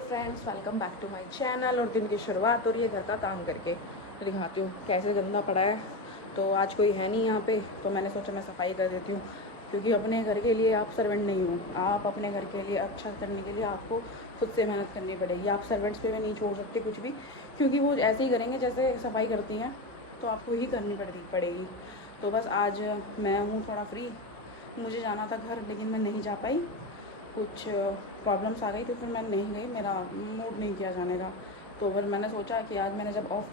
Friends, welcome back to my channel. और दिन की शुरुआत हो रही है घर का काम करके। तो दिखाती हूँ कैसे गंदा पड़ा है। तो आज कोई है नहीं यहाँ पे, तो मैंने सोचा मैं सफाई कर देती हूँ, क्योंकि अपने घर के लिए आप सर्वेंट नहीं हो। आप अपने घर के लिए अच्छा करने के लिए आपको खुद से मेहनत करनी पड़ेगी। आप सर्वेंट्स पे भी नहीं छोड़ सकते कुछ भी, क्योंकि वो ऐसे ही करेंगे जैसे सफाई करती हैं, तो आपको ही करनी पड़ेगी। तो बस आज मैं हूँ थोड़ा फ्री। मुझे जाना था घर, लेकिन मैं नहीं जा पाई, कुछ प्रॉब्लम्स आ गई, तो फिर मैं नहीं गई, मेरा मूड नहीं किया जाने का। तो फिर मैंने सोचा कि आज मैंने जब ऑफ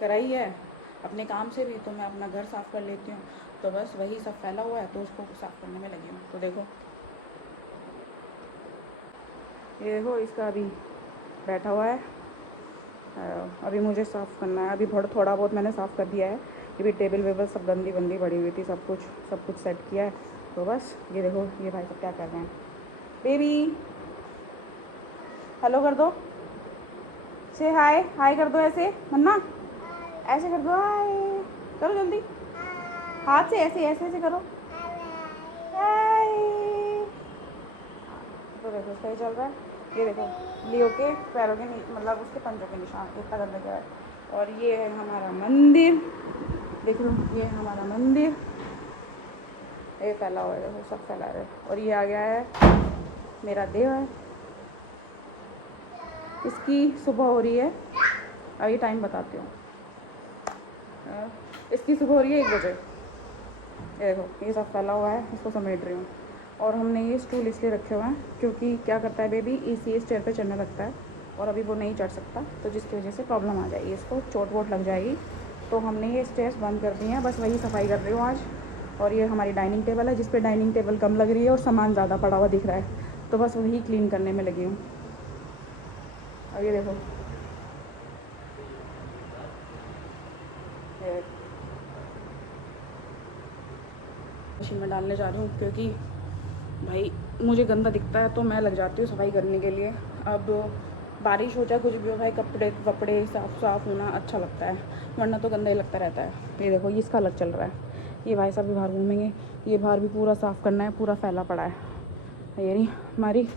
कराई है अपने काम से भी, तो मैं अपना घर साफ़ कर लेती हूँ। तो बस वही सब फैला हुआ है, तो उसको साफ़ करने में लगी हूँ। तो देखो, ये देखो, इसका अभी बैठा हुआ है। अभी मुझे साफ़ करना है। अभी थोड़ा बहुत मैंने साफ़ कर दिया है। ये भी टेबल वेबल सब गंदी बंदी पड़ी हुई थी, सब कुछ सेट किया है। तो बस ये देखो, ये भाई सब क्या कर रहे हैं। बेबी हेलो कर दो, से हाय हाय कर दो, ऐसे मन्ना, ऐसे कर दो, हाय करो जल्दी, हाथ से ऐसे ऐसे ऐसे करो, हाय। तो देखो सही चल रहा है। ये देखो, लियो के पैरों के मतलब उसके पंजों के निशान, इतना गंदा क्या है। और ये है हमारा मंदिर, देख लो, ये है हमारा मंदिर। ये फैला हुआ है, देखो सब फैला है। और ये आ गया है मेरा देवर। इसकी सुबह हो रही है, अभी टाइम बताती हूँ। इसकी सुबह हो रही है 1 बजे। ये देखो, ये सब फैला हुआ है, इसको समेट रही हूँ। और हमने ये स्टूल इसलिए रखे हुए हैं क्योंकि क्या करता है बेबी, इसी चेयर पे चढ़ने लगता है और अभी वो नहीं चढ़ सकता, तो जिसकी वजह से प्रॉब्लम आ जाएगी, इसको चोट वोट लग जाएगी। तो हमने ये स्टेयर्स बंद कर दी हैं, बस वही सफाई कर रही हूँ आज। और ये हमारी डाइनिंग टेबल है, जिस पे डाइनिंग टेबल कम लग रही है और सामान ज़्यादा पड़ा हुआ दिख रहा है, तो बस वही क्लीन करने में लगी हूँ। और ये देखो, मशीन में डालने जा रही हूँ, क्योंकि भाई मुझे गंदा दिखता है तो मैं लग जाती हूँ सफाई करने के लिए। अब बारिश हो चाहे कुछ भी हो भाई, कपड़े वपड़े साफ़ होना अच्छा लगता है, वरना तो गंदा ही लगता रहता है। ये देखो, ये इसका अलग चल रहा है। ये भाई साहब भी बाहर घूमेंगे, ये बाहर भी पूरा साफ़ करना है, पूरा फैला पड़ा है। ये रही हमारी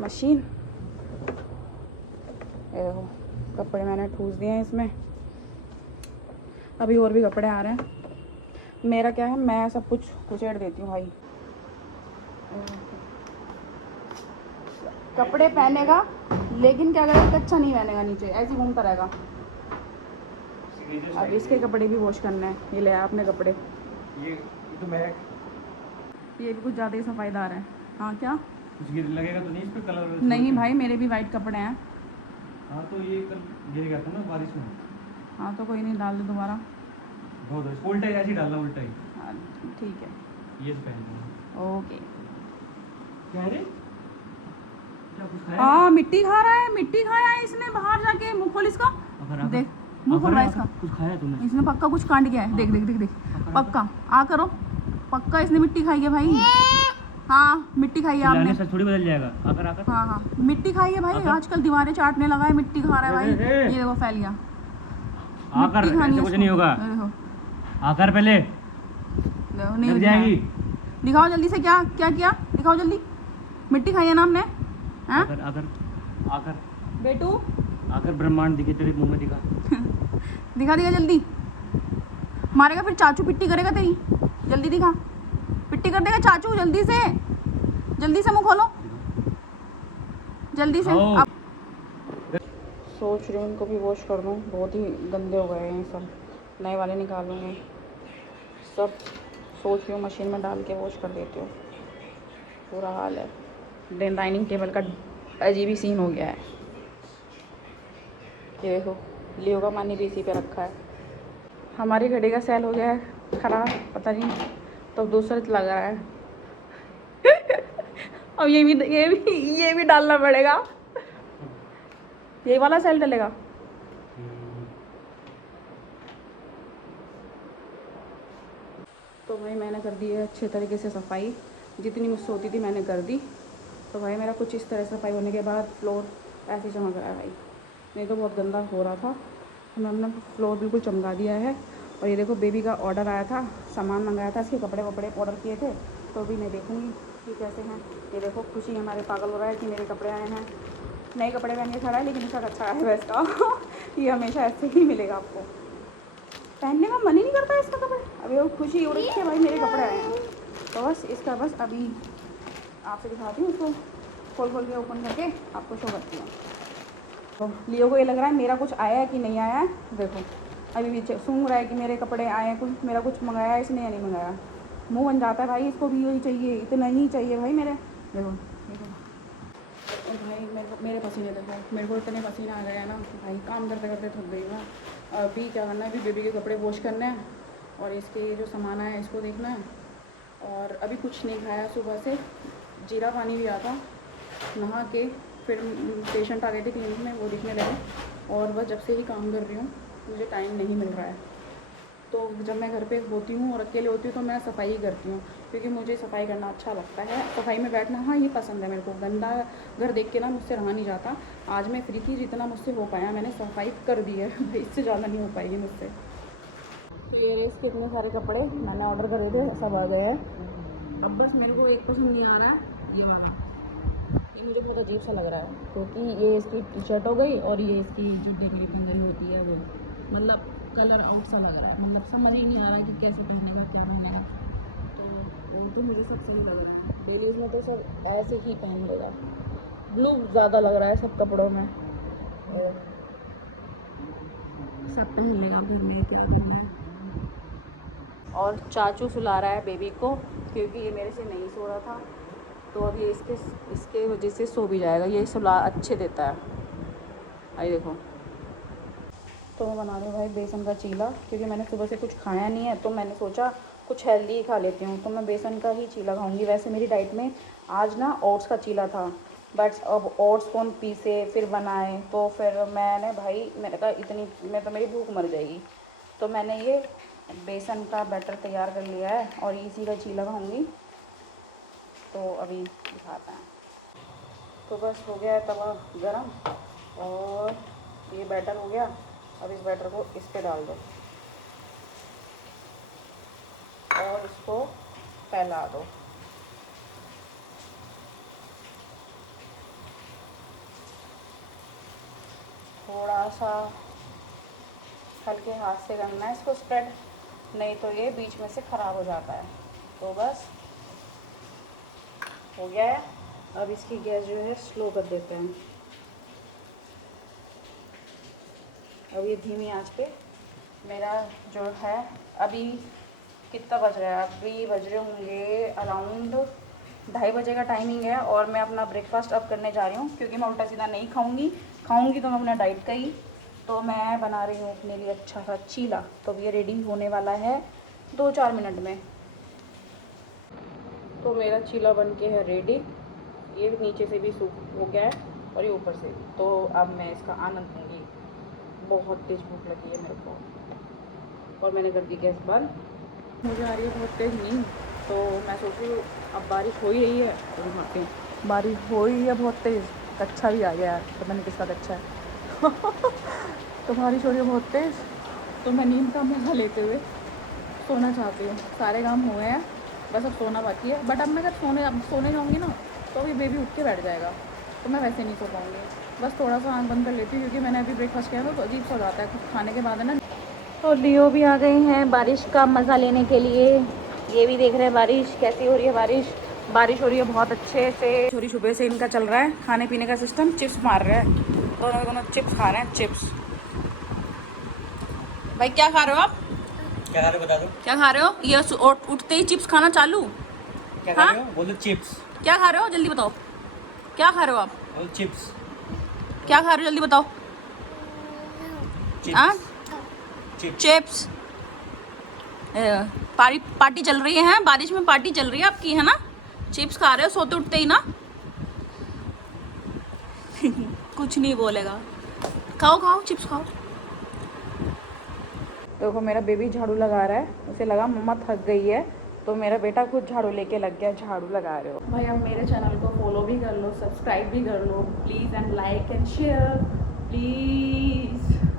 मशीन। ये देखो, कपड़े मैंने ठूस दिए हैं इसमें, अभी और भी कपड़े आ रहे हैं। मेरा क्या है, मैं सब कुछ कुचेड़ देती हूँ भाई। कपड़े पहनेगा, लेकिन क्या करेगा, कच्चा नहीं पहनेगा, नीचे ऐसे ही घूमता रहेगा। अब इसके कपड़े भी वॉश करना है। ये ले आपने कपड़े, ये तो महक, ये भी कुछ ज़्यादा ही सफाईदार है। हाँ क्या, कुछ गिर लगेगा तो नहीं इस पे कलर? नहीं भाई, मेरे भी वाइट कपड़े हैं। हाँ तो ये कल गिर गया था ना बारिश में। हाँ तो कोई नहीं, डाल दो दोबारा। बहुत उल्टा ही ऐसे ही डालना, उल्टा ही। हाँ ठीक है, ये पहन ओके। क्या रे, क्या कुछ खाया? हाँ मिट्टी खा रहा है, मिट्टी खाया है इसने बाहर जाके। मुँह खोल इसका, देख मुँह खोल रहा है इसका। कुछ खाया तूने? इसने पक्का कुछ कांड किया है, देख देख देख देख, पक्का। आ करो, पक्का इसने मिट्टी खाई है भाई। हाँ मिट्टी खाई है आपने, से थोड़ी बदल जाएगा। आकर आकर, हाँ हाँ मिट्टी खाई है भाई। आजकल दीवारें चाटने लगा है, मिट्टी खा रहा है भाई। ये देखो फैल गया, आकर मिट्टी खानी है कुछ इसको। नहीं होगा। देखो आकर पहले देखो, नहीं लग दिखा। जाएगी। दिखाओ जल्दी से, क्या क्या किया, दिखाओ जल्दी। मिट्टी खाई है ना आपने? हाँ आकर आकर आकर बेटू, आकर ब्रह्मांड दिखे तेरे मुंह में, दिखा। दिखा दिखा जल्दी। मारेगा फिर चाचू, पिट्टी करेगा तेरी। जल्दी दिखा, पिट्टी कर देगा चाचू। जल्दी से मुँह खोलो, जल्दी से। अब सोच रही हूँ इनको भी वॉश कर दूँ, बहुत ही गंदे हो गए हैं सब, नए वाले निकालूंगी सब। सोच रही हूँ मशीन में डाल के वॉश कर देती हूँ। पूरा हाल है, डाइनिंग टेबल का अजीब ही सीन हो गया है। ये देखो, लियो का पानी भी इसी पे रखा है। हमारी घड़ी का सेल हो गया है ख़राब, पता नहीं, तो दूसरा लग रहा है। अब ये भी डालना पड़ेगा। ये वाला सेल डलेगा। तो भाई मैंने कर दी है अच्छे तरीके से सफाई, जितनी मुझसे होती थी मैंने कर दी। तो भाई मेरा कुछ इस तरह सफाई होने के बाद फ्लोर ऐसे ही चमक रहा है भाई, नहीं तो बहुत गंदा हो रहा था। तो हमने फ्लोर बिल्कुल चमका दिया है। और ये देखो, बेबी का ऑर्डर आया था, सामान मंगाया था, इसके कपड़े वपड़े ऑर्डर किए थे, तो भी मैं देखूँगी कि कैसे हैं। ये देखो, खुशी हमारे पागल हो रहा है कि मेरे कपड़े आए हैं। नए कपड़े पहन के खड़ा है, लेकिन इसका अच्छा है वैसे का ये हमेशा ऐसे ही मिलेगा आपको, पहनने का मन ही नहीं करता है इसका कपड़े। अभी वो खुशी हो रही है भाई मेरे कपड़े आए हैं, तो बस इसका बस अभी आपसे दिखाती हूँ उसको खोल खोल के ओपन करके आपको शो करती हूँ। तो लियो को ये लग रहा है मेरा कुछ आया है कि नहीं आया है, देखो अभी भी सूंघ रहा है कि मेरे कपड़े आए हैं, कुछ मेरा कुछ मंगाया है इसने या नहीं मंगाया। मुंह बन जाता है भाई, इसको भी यही चाहिए, इतना ही चाहिए भाई मेरे। देखो देखो और भाई मेरे पसीने देखो, मेरे को इतने पसीने आ गए हैं ना भाई, काम करते करते थक गई मैं। अभी क्या करना है, अभी बेबी के कपड़े वॉश करने हैं और इसके जो सामान आया है इसको देखना है। और अभी कुछ नहीं खाया सुबह से, जीरा पानी भी आता, नहा के फिर पेशेंट आ गए थे क्लिनिक में, वो दिखने लगे। और बस जब से ही काम कर रही हूँ, मुझे टाइम नहीं मिल रहा है। तो जब मैं घर पे होती हूँ और अकेले होती हूँ तो मैं सफाई ही करती हूँ, क्योंकि मुझे सफाई करना अच्छा लगता है। सफाई में बैठना हाँ ये पसंद है मेरे को, गंदा घर देख के ना मुझसे रहा नहीं जाता। आज मैं फ्री थी, जितना मुझसे हो पाया मैंने सफाई कर दी है इससे ज़्यादा नहीं हो पाएगी मुझसे। तो ये रहे इसके इतने सारे कपड़े मैंने ऑर्डर करे थे, सब आ गए हैं। अब बस मेरे को एक पसंद नहीं आ रहा है, ये वाला, ये मुझे बहुत अजीब सा लग रहा है, क्योंकि ये इसकी टी शर्ट हो गई और ये इसकी जो डेंगरी पंगरी होती है वो, मतलब कलर आउट सा लग रहा है, मतलब समझ ही नहीं आ रहा कि कैसे पहनने का क्या पहनने का। तो मुझे सब सही लग रहा है, डेली में तो सब ऐसे ही पहन लेगा। ब्लू ज़्यादा लग रहा है सब कपड़ों में, और सब पहन लेगा घर में, क्या करना है। और चाचू सुला रहा है बेबी को, क्योंकि ये मेरे से नहीं सो रहा था, तो अब ये इसके वजह से सो भी जाएगा। ये सुला अच्छे देता है। आई देखो, तो मैं बना रही हूँ भाई बेसन का चीला, क्योंकि मैंने सुबह से कुछ खाया नहीं है, तो मैंने सोचा कुछ हेल्दी ही खा लेती हूँ, तो मैं बेसन का ही चीला खाऊंगी। वैसे मेरी डाइट में आज ना ओट्स का चीला था, बट अब ओट्स कौन पीसे फिर बनाए, तो फिर मैंने कहा इतनी मैं तो मेरी भूख मर जाएगी, तो मैंने ये बेसन का बैटर तैयार कर लिया है और इसी का चीला खाऊंगी। तो अभी दिखाते हैं। तो बस हो गया है तवा गरम और ये बैटर हो गया। अब इस बैटर को इस पे डाल दो और इसको फैला दो। थोड़ा सा हल्के हाथ से करना है इसको स्प्रेड, नहीं तो ये बीच में से ख़राब हो जाता है। तो बस हो गया है। अब इसकी गैस जो है स्लो कर देते हैं। अब ये धीमी आंच पे मेरा जो है, अभी कितना बज रहा है, अभी बज रहे होंगे अराउंड 2:30 बजे का टाइमिंग है। और मैं अपना ब्रेकफास्ट अब करने जा रही हूँ, क्योंकि मैं उल्टा सीधा नहीं खाऊंगी तो मैं अपना डाइट का ही। तो मैं बना रही हूँ अपने लिए अच्छा सा चीला। तो अब ये रेडी होने वाला है 2-4 मिनट में। तो मेरा चीला बन के है रेडी, ये नीचे से भी सूख हो गया है और ये ऊपर से भी। तो अब मैं इसका आनंद लूँगी। बहुत तेज़ भूख लगी है मेरे को और मैंने कर दी गैस बंद। मुझे आ रही है बहुत तेज़ नींद, तो मैं सोच रही हूँ अब बारिश हो ही रही है, तो दिखाते हैं। बारिश हो ही है बहुत तेज़, कच्छा भी आ गया यार, पता नहीं किसका कच्छा है तो बारिश हो रही है बहुत तेज़, तो मैं नींद का मज़ा लेते हुए सोना चाहती हूँ। सारे काम हो गए हैं, बस अब सोना बाकी है। बट अब मैं अगर सोने जाऊँगी ना, तो अभी बेबी उठ के बैठ जाएगा, तो मैं वैसे नहीं सो पाऊँगी। बस थोड़ा सा आँख बंद कर लेती हूँ, क्योंकि मैंने अभी ब्रेकफास्ट किया था तो अजीब सा हो जाता है कुछ खाने के बाद है ना। तो लियो भी आ गए हैं बारिश का मज़ा लेने के लिए। ये भी देख रहे हैं बारिश कैसी हो रही है। बारिश हो रही है बहुत अच्छे से। छोरी सुबह से इनका चल रहा है खाने पीने का सिस्टम, चिप्स मार रहे हैं दोनों चिप्स खा रहे हैं। चिप्स भाई क्या खा रहे हो आप? क्या खा रहे हो बता दो। क्या खा रहे हो? ये उठते ही चिप्स खाना चालू? क्या खा रहे हो? बोलो चिप्स। क्या खा रहे हो जल्दी बताओ, क्या खा रहे हो आप? बोलो चिप्स। क्या खा रहे हो जल्दी बताओ। चिप्स। पार्टी चल रही है बारिश में, पार्टी चल रही है आपकी है ना? चिप्स खा रहे हो सोते उठते ही ना कुछ नहीं बोलेगा। खाओ चिप्स खाओ। देखो मेरा बेबी झाड़ू लगा रहा है, उसे लगा मम्मा थक गई है, तो मेरा बेटा खुद झाड़ू लेके लग गया। झाड़ू लगा रहे हो भाई, अब मेरे चैनल को फॉलो भी कर लो, सब्सक्राइब भी कर लो please, and like and share please.